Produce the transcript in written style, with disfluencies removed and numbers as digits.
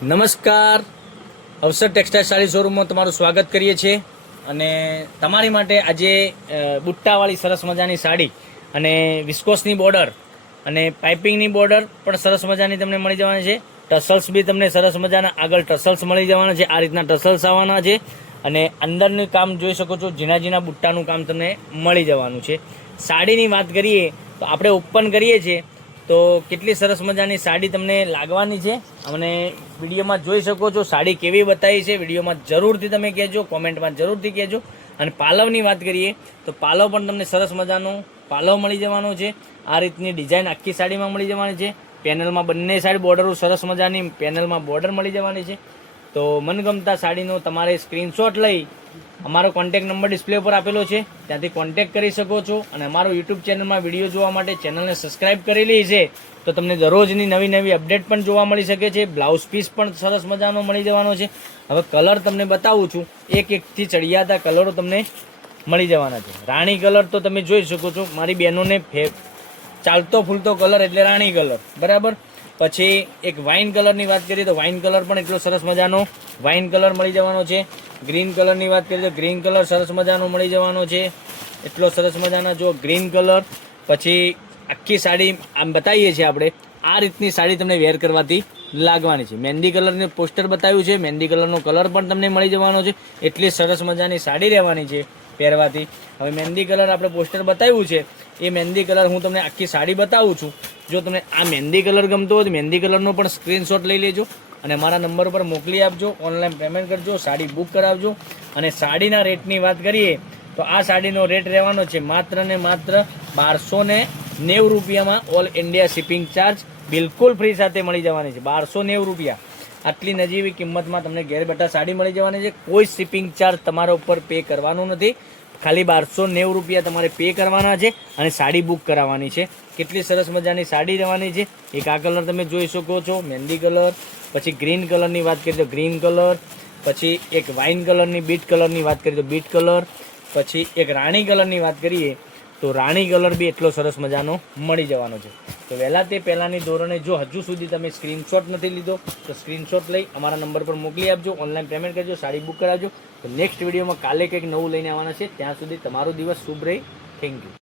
નમસ્કાર, અવસર ટેક્સટાઇલ સાડી શોરૂમમાં તમારું સ્વાગત કરીએ છીએ અને તમારી માટે આજે બુટ્ટાવાળી સરસ મજાની સાડી અને વિસ્કોસની બોર્ડર અને પાઇપિંગની બોર્ડર પણ સરસ મજાની તમને મળી જવાની છે. ટસલ્સ બી તમને સરસ મજાના આગળ ટસલ્સ મળી જવાના છે. આ રીતના ટસલ્સ આવવાના છે અને અંદરનું કામ જોઈ શકો છો, ઝીણા ઝીણા બુટ્ટાનું કામ તમને મળી જવાનું છે. સાડીની વાત કરીએ તો આપણે ઓપન કરીએ છીએ તો કેટલી સરસ મજાની સાડી તમને લાગવાની છે અને વિડીયોમાં જોઈ શકો છો. સાડી કેવી બતાવી છે વિડીયોમાં જરૂરથી તમે કહેજો, કોમેન્ટમાં જરૂરથી કહેજો. અને પાલવની વાત કરીએ તો પાલવ પણ તમને સરસ મજાનો પાલવ મળી જવાનો છે. આ રીતની ડિઝાઇન આખી સાડીમાં મળી જવાની છે. પેનલમાં બંને સાઈડ બોર્ડરો સરસ મજાની પેનલમાં બોર્ડર મળી જવાની છે. તો મનગમતા સાડીનો તમારે સ્ક્રીનશોટ લઈ અમારો કોન્ટેક નંબર ડિસ્પ્લે પર આપેલો છે, ત્યાંથી કોન્ટેક કરી શકો છો. અને અમારો યુટ્યુબ ચેનલમાં વિડીયો જોવા માટે ચેનલને સબસ્ક્રાઈબ કરેલી છે તો તમને દરરોજની નવી નવી અપડેટ પણ જોવા મળી શકે છે. બ્લાઉઝ પીસ પણ સરસ મજાનો મળી જવાનો છે. હવે કલર તમને બતાવું છું, એકથી ચડિયાતા કલરો તમને મળી જવાના છે. રાણી કલર તો તમે જોઈ શકો છો, મારી બહેનોને ચાલતો ફૂલતો કલર એટલે રાણી કલર, બરાબર. પછી એક વાઇન કલરની વાત કરીએ તો વાઇન કલર પણ એટલો સરસ મજાનો વાઇન કલર મળી જવાનો છે. ગ્રીન કલરની વાત કરીએ તો ગ્રીન કલર સરસ મજાનો મળી જવાનો છે, એટલો સરસ મજાના જો ગ્રીન કલર. પછી આખી સાડી આમ બતાવીએ છીએ આપણે, આ રીતની સાડી તમને વેર કરવાથી લાગવાની છે. મહેંદી કલરનું પોસ્ટર બતાવ્યું છે, મહેંદી કલરનો કલર પણ તમને મળી જવાનો છે. એટલી સરસ મજાની સાડી રહેવાની છે પહેરવાથી. હવે મહેંદી કલર આપણે પોસ્ટર બતાવ્યું છે, એ મહેંદી કલર હું તમને આખી સાડી બતાવું છું. જો તમને આ મહેંદી કલર ગમતો હોય તો મહેંદી કલરનો પણ સ્ક્રીનશોટ લઈ લેજો અને મારા નંબર પર મોકલી આપજો. ઓનલાઈન પેમેન્ટ કરજો, સાડી બુક કરાવજો. અને સાડીના રેટની વાત કરીએ તો આ સાડીનો રેટ રહેવાનો છે માત્ર ને માત્ર 1290 રૂપિયામાં. ઓલ ઇન્ડિયા શિપિંગ ચાર્જ બિલકુલ ફ્રી સાથે મળી જવાની છે. 1290 રૂપિયા, આટલી નજીવી કિંમતમાં તમને ઘેર બેઠા સાડી મળી જવાની છે. કોઈ શિપિંગ ચાર્જ તમારા ઉપર પે કરવાનો નથી, ખાલી 1290 રૂપિયા તમારે પે કરવાના છે અને સાડી બુક કરાવવાની છે. કેટલી સરસ મજાની સાડી રહેવાની છે. એક આ કલર તમે જોઈ શકો છો, મહેંદી કલર. પછી ગ્રીન કલરની વાત કરીએ તો ગ્રીન કલર. પછી એક વાઇન કલરની બીટ કલરની વાત કરીએ તો બીટ કલર. પછી એક રાણી કલરની વાત કરીએ તો રાણી કલર બી એટલો સરસ મજાનો મળી જવાનો છે. તો વહેલા તે પહેલાંની ધોરણે જો હજુ સુધી તમે સ્ક્રીનશોટ નથી લીધો તો સ્ક્રીનશોટ લઈ અમારા નંબર પર મોકલી આપજો, ઓનલાઈન પેમેન્ટ કરજો, સાડી બુક કરાવજો. તો નેક્સ્ટ વિડીયોમાં કાલે કંઈક નવું લઈને આવવાના છે. ત્યાં સુધી તમારો દિવસ શુભ રહે. Thank you.